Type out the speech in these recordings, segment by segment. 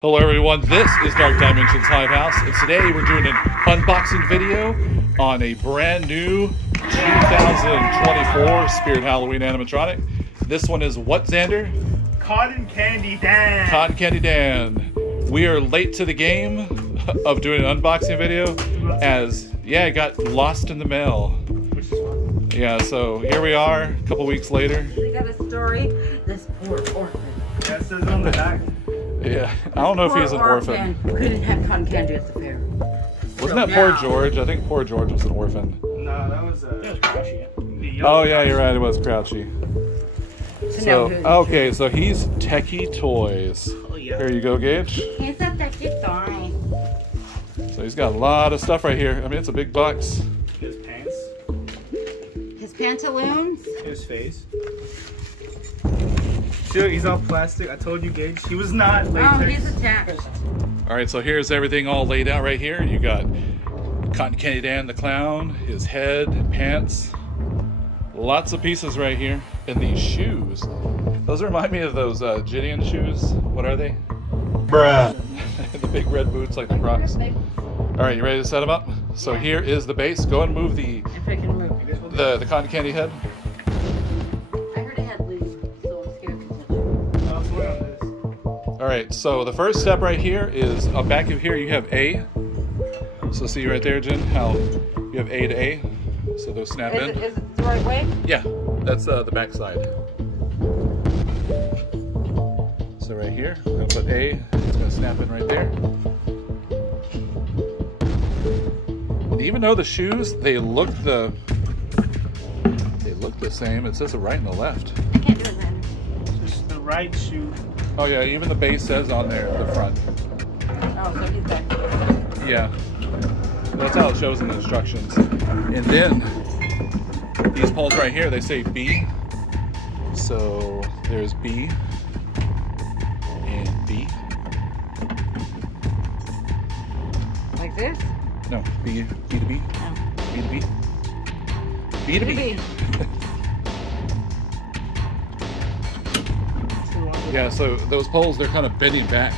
Hello everyone, this is Dark Dimensions Hive House, and today we're doing an unboxing video on a brand new 2024 Spirit Halloween animatronic. This one is what, Xander? Cotton Candy Dan! Cotton Candy Dan. We are late to the game of doing an unboxing video as, yeah, it got lost in the mail. Which is fun. Yeah, so here we are, a couple weeks later. We got a story, this poor orphan. Yeah, it says on the back. Yeah, I don't know if he's an orphan. Couldn't have cotton candy at the fair. Wasn't that poor George? I think poor George was an orphan. No, that was Crouchy. Oh yeah, you're right, it was Crouchy. So, okay, so he's Techie Toys. Oh, yeah. Here you go, Gage. He's a techie toy. So he's got a lot of stuff right here. I mean, it's a big box. His pants. His pantaloons. His face. Dude, he's all plastic. I told you, Gage. He was not latex. Oh, he's attached. All right, so here's everything all laid out right here. You got Cotton Candy Dan the Clown, his head, pants. Lots of pieces right here. And these shoes. Those remind me of those Gideon shoes. What are they? Bruh. The big red boots like the Crocs. All right, you ready to set them up? So here is the base. Go and move the If I can move. the cotton candy head. I heard it had leaves, so I'm scared to touch it. I'll swear on this. All right, so the first step right here is back of here you have A. So see right there, Jen, how you have A to A. So those snap in. Is it the right way? Yeah, that's the back side. So right here, I'm gonna put A. It's gonna snap in right there. And even though the shoes, they look the same. It says the right and the left. I can't do it then. Just the right shoe. Oh yeah, even the base says on there the front. Oh, so he's back. Yeah, that's how it shows in the instructions. And then these poles right here, they say B. So there's B and B. Like this? No, B to B. Oh. B to B. B to B. Yeah, so those poles, they're kind of bending back.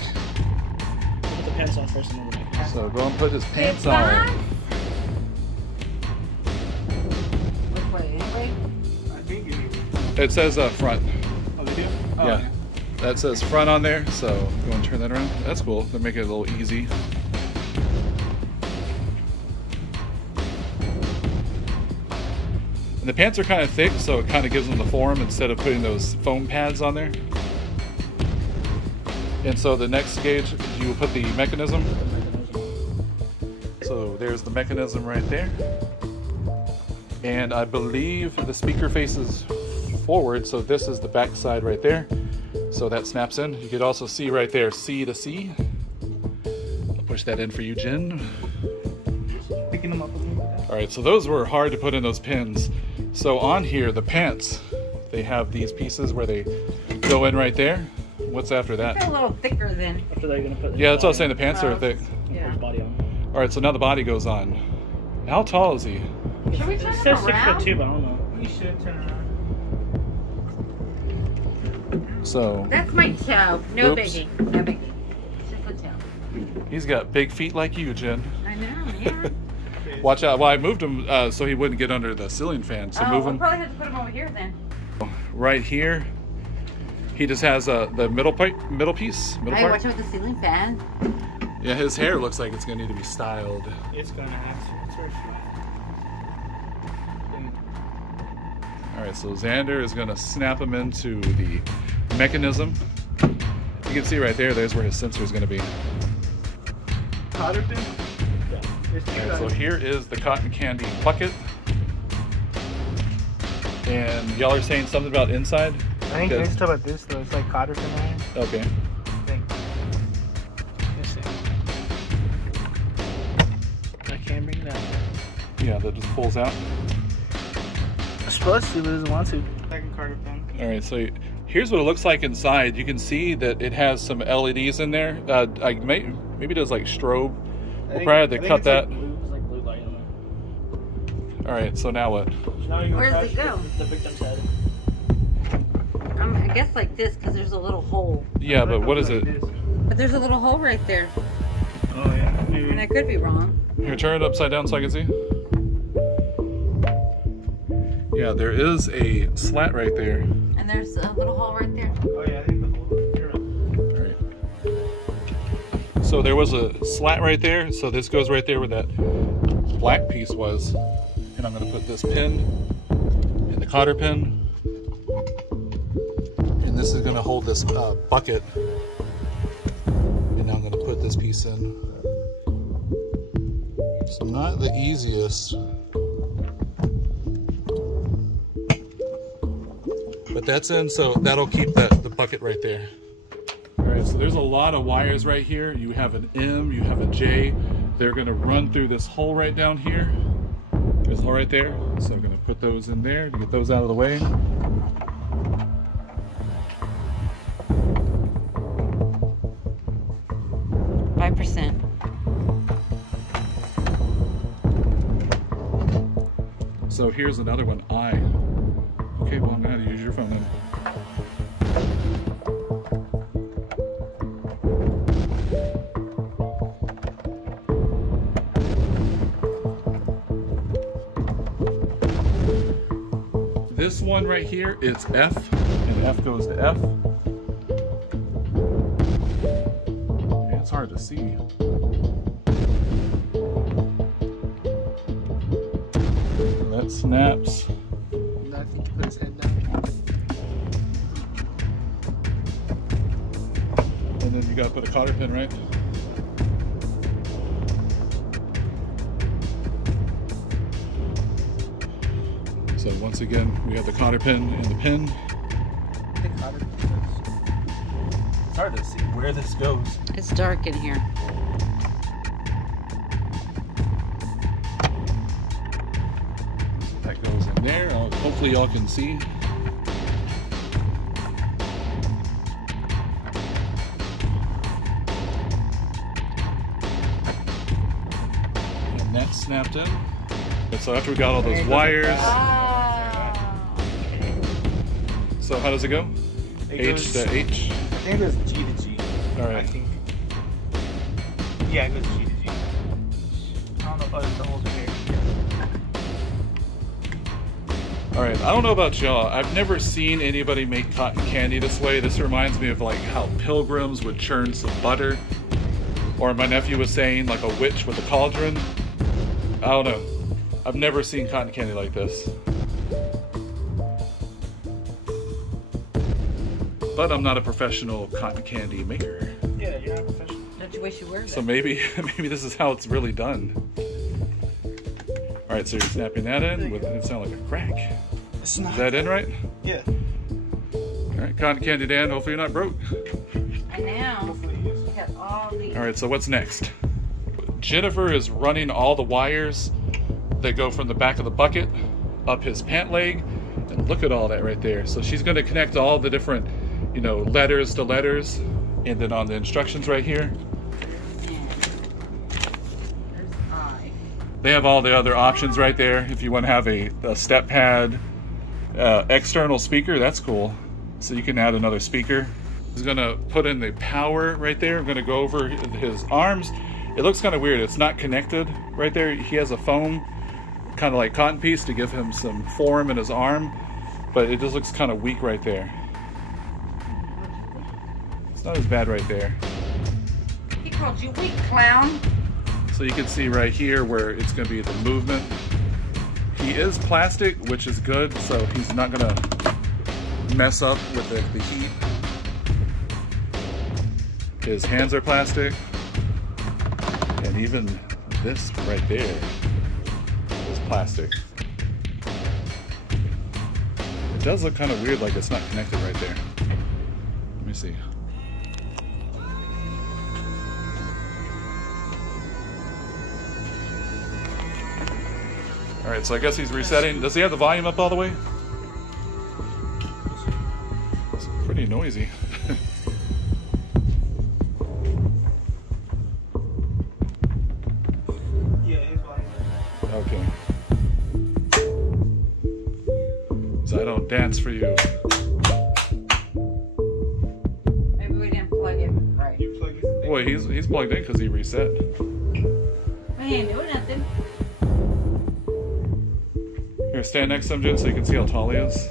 Put the pants on first and then the back. So go and put his pants It's on. Which way? Anyway? I think you do. It says front. Oh, they do? Oh, Yeah. That says front on there, so go and turn that around. That's cool. They make it a little easy. And the pants are kind of thick, so it kind of gives them the form instead of putting those foam pads on there. And so the next gauge, you will put the mechanism. So there's the mechanism right there. And I believe the speaker faces forward, so this is the back side right there. So that snaps in. You could also see right there, C to C. I'll push that in for you, Jen. Picking them up a little bit. All right, so those were hard to put in those pins. So on here, the pants, they have these pieces where they go in right there. What's after It's a that? little thicker than. After that, you're going to put the Yeah, that's what I was saying, the pants are thick. Yeah. body on. All right, so now the body goes on. How tall is he? Should we It turn says him around? 6'2", but I don't know. You should turn around. So That's my toe. No Oops. biggie. No biggie. Just a toe. he's got big feet like you, Jen. I know, yeah. Watch out. Well, I moved him so he wouldn't get under the ceiling fan. So move We'll him probably have to put him over here then. right here. He just has the middle piece, middle Hey, part. watch out with the ceiling fan. Yeah, his hair looks like it's gonna need to be styled. It's going to have to. It's very flat. All right, so Xander is gonna snap him into the mechanism. You can see right there, there's where his sensor is gonna be. Cotter pin? Yeah. There's two All right, so guys. here is the cotton candy bucket. And y'all are saying something about inside? I think Good. let's talk about this though. It's like cotter pin right here. Okay. I think. Let's see. I can't bring it out. Yeah, that just pulls out. I'm supposed to, but it doesn't want to. Second cotter pin. All right, so here's what it looks like inside. You can see that it has some LEDs in there. Maybe it does like strobe. We'll probably have to cut that. It's like blue light on it. All right, so now what? So now you're Where does it go? The victim's head. I guess like this because there's a little hole. Yeah, but what is it? But there's a little hole right there. Oh yeah, maybe. And I could be wrong. Here, turn it upside down so I can see. Yeah, there is a slat right there. And there's a little hole right there. Oh yeah, I think the hole. You're right. Alright. So there was a slat right there, so this goes right there where that black piece was. And I'm going to put this pin in the cotter pin. And this is going to hold this bucket. And now I'm going to put this piece in. So not the easiest. But that's in, so that'll keep the bucket right there. All right, so there's a lot of wires right here. You have an M, you have a J. They're gonna run through this hole right down here. There's a hole right there. So I'm gonna put those in there to get those out of the way. %. So here's another one, I. Okay, well I'm gonna have to use your phone then. This one right here is F, and F goes to F. Yeah, it's hard to see. That snaps. I think he put his head down. And then you gotta put a cotter pin, right? So once again, we have the cotter pin and the pin. It's hard to see where this goes. It's dark in here. That goes in there. Hopefully y'all can see. And that's snapped in. And so after we got all those wires, so how does it go? H to H? I think it goes G to G. Alright. I think. Yeah, it goes G to G. I don't know if there's the holes in here. Alright, I don't know about y'all. I've never seen anybody make cotton candy this way. This reminds me of like how pilgrims would churn some butter. Or my nephew was saying like a witch with a cauldron. I don't know. I've never seen cotton candy like this. But I'm not a professional cotton candy maker. Yeah, you're not a professional. Don't you wish you were? So maybe this is how it's really done. Alright, so you're snapping that in with it sound like a crack. It's not. Is that in right? Yeah. Alright, cotton candy Dan, hopefully you're not broke. And now, we have all these. Alright, so what's next? Jennifer is running all the wires that go from the back of the bucket up his pant leg. And look at all that right there. So she's going to connect all the different, you know, letters to letters. And then on the instructions right here, There's I. they have all the other options right there. If you want to have a step pad, external speaker, that's cool. So you can add another speaker. He's going to put in the power right there. I'm going to go over his arms. It looks kind of weird. It's not connected right there. He has a foam, kind of like cotton piece to give him some form in his arm. But it just looks kind of weak right there. It's not as bad right there. He called you weak, clown. So you can see right here where it's going to be the movement. He is plastic, which is good, so he's not going to mess up with the heat. His hands are plastic. And even this right there is plastic. It does look kind of weird, like it's not connected right there. Let me see. Alright, so I guess he's resetting. Does he have the volume up all the way? It's pretty noisy. Okay. So I don't dance for you. Maybe we didn't plug it right. You plug it. but he's plugged in because he reset. He ain't doing nothing. Here, stand next to him, Jen, so you can see how tall he is.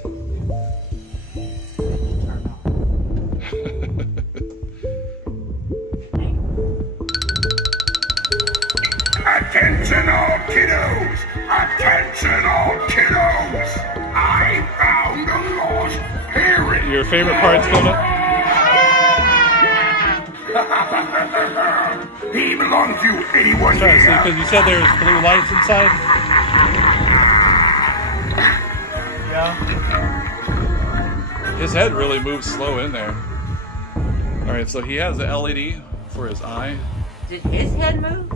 Attention all kiddos! Attention all kiddos! I found a lost parent! Your favorite part's coming up? He belongs to anyone Try to see, here! because you said there's blue lights inside. Yeah. His head really moves slow in there. Alright, so he has the LED for his eye. Did his head move?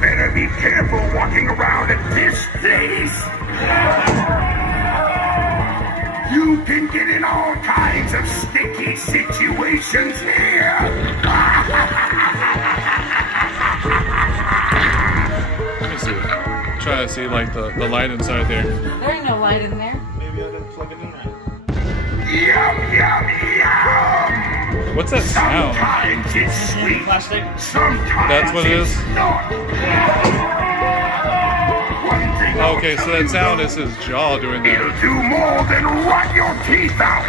Better be careful walking around at this place! You can get in all kinds of sticky situations here! Let me see. Try to see like the light inside there. There ain't no light in there. Maybe I didn't plug it in right. Yum, yum, yum! What's that sound? Sometimes it's sweet, Plastic. sometimes That's what it is? it's not. One thing I'll Okay, so tell that you, sound though, is his jaw doing it'll that. do more than rot your teeth out.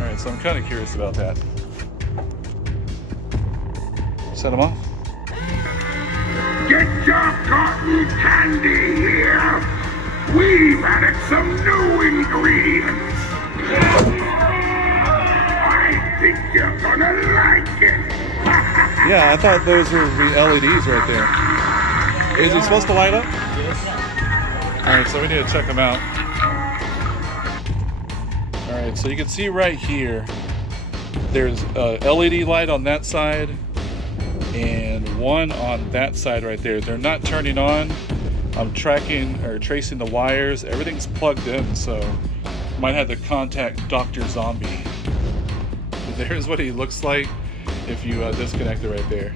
Alright, so I'm kind of curious about that. Set him off. Get your cotton candy here. We've added some new ingredients. I think you're gonna like it. Yeah, I thought those were the LEDs right there. Is he supposed to light up? Yes. Alright, so we need to check them out. Alright, so you can see right here, there's a LED light on that side and one on that side right there. They're not turning on. I'm tracking or tracing the wires. Everything's plugged in, so might have to contact Dr. Zombie. There's what he looks like if you disconnect it right there.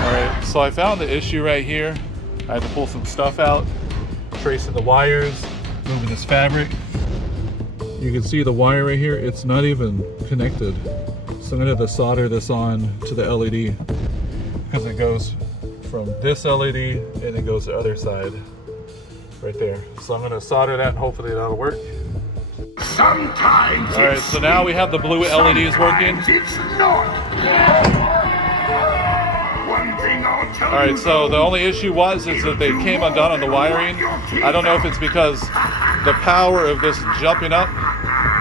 Alright, so I found the issue right here. I had to pull some stuff out, tracing the wires, moving this fabric. You can see the wire right here, it's not even connected. So I'm gonna have to solder this on to the LED because it goes from this LED and it goes to the other side right there. So I'm gonna solder that and hopefully that'll work. Sometimes All right, so now we have the blue LEDs working. It's not. One thing I'll tell All right, you, so the only issue is that they came undone on the wiring. I don't know if it's because the power of this jumping up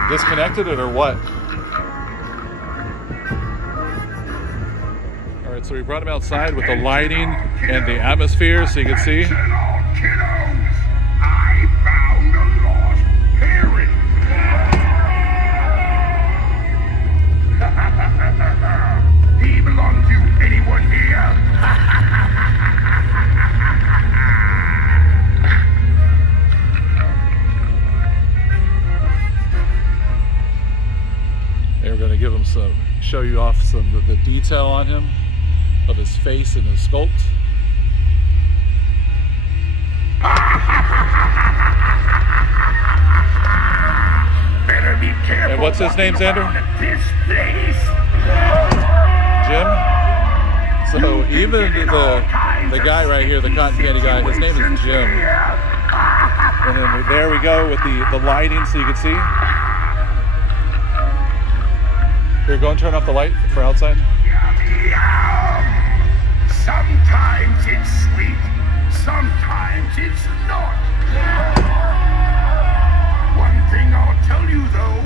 disconnected it or what. All right, so we brought him outside with the lighting and the atmosphere so you can see. Attention all kiddos. I found a lost parent. He belongs to anyone here. They were going to give him show you off some of the detail on him, of his face and his sculpt. Better be careful. And what's his name, Xander? around at this place. Jim? So even the guy right here, the cotton candy guy, his name is Jim. And then there we go with the lighting so you can see. Here, go and turn off the light for outside. Yum. Sometimes it's sweet, sometimes it's not. One thing I'll tell you though,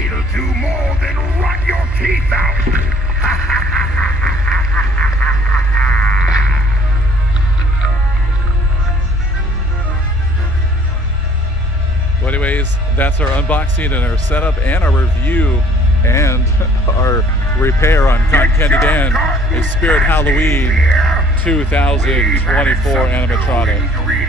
it'll do more than rot your teeth out. Well, anyways, that's our unboxing and our setup and our review and our repair on Cotton Candy Dan, a Spirit Halloween 2024 animatronic.